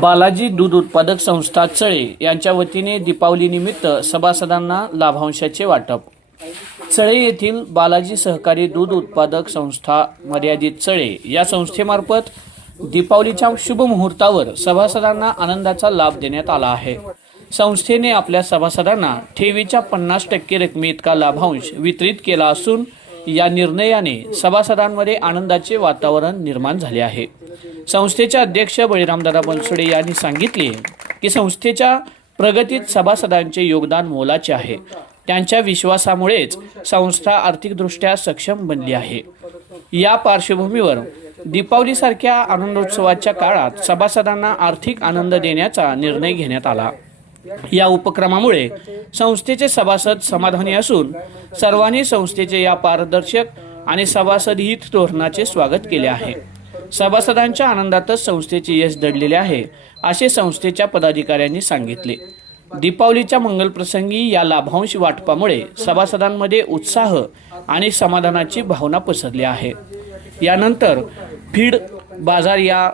बालाजी दूध उत्पादक संस्था चळे यांच्या वतीने दीपावलीनिमित्त सभासदांना लाभांशाचे वाटप. चळे येथील बालाजी सहकारी दूध उत्पादक संस्था मर्यादित चळे या संस्थेमार्फत दीपावलीच्या शुभ मुहूर्तावर सभासदांना आनंदाचा लाभ देण्यात आला आहे. संस्थेने आपल्या सभासदांना ठेवीच्या पन्नास टक्के रकमेइतका लाभांश वितरित केला असून या निर्णयाने सभासदांमध्ये आनंदाचे वातावरण निर्माण झाले आहे. संस्थेचे अध्यक्ष बळीरामदादा बनसोडे यांनी सांगितले की संस्थेच्या प्रगतीत सभासदांचे योगदान मोलाचे आहे. त्यांच्या विश्वासामुळेच संस्था आर्थिकदृष्ट्या सक्षम बनली आहे. या पार्श्वभूमीवर दीपावलीसारख्या आनंदोत्सवाच्या काळात सभासदांना आर्थिक आनंद देण्याचा निर्णय घेण्यात आला. या उपक्रमामुळे संस्थेचे सभासद समाधानी असून सर्वांनी संस्थेचे या पारदर्शक आणि सभासदहित धोरणाचे स्वागत केले आहे. सभासदांच्या आनंदातच संस्थेचे यश दडलेले आहे असे संस्थेच्या पदाधिकाऱ्यांनी सांगितले. दीपावलीच्या मंगलप्रसंगी या लाभांश वाटपामुळे सभासदांमध्ये उत्साह आणि समाधानाची भावना पसरली आहे. यानंतर फीड बाजार या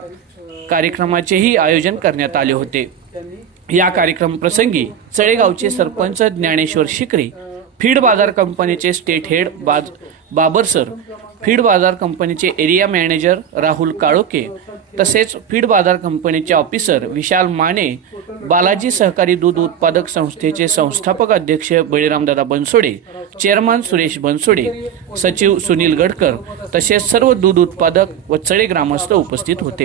कार्यक्रमाचेही आयोजन करण्यात आले होते. या कार्यक्रम प्रसंगी चळेगावचे सरपंच ज्ञानेश्वर शिकरे फीड बाजार कंपनीचे स्टेट हेड बाज बाबर सर फीड बाजार कंपनीचे एरिया मॅनेजर राहुल काळोके तसेच फीड बाजार कंपनीचे ऑफिसर विशाल माने बालाजी सहकारी दूध उत्पादक संस्थेचे संस्थापक अध्यक्ष बळीरामदादा बनसोडे चेअरमन सुरेश बनसोडे सचिव सुनील गडकर तसेच सर्व दूध उत्पादक व चळे ग्रामस्थ उपस्थित होते.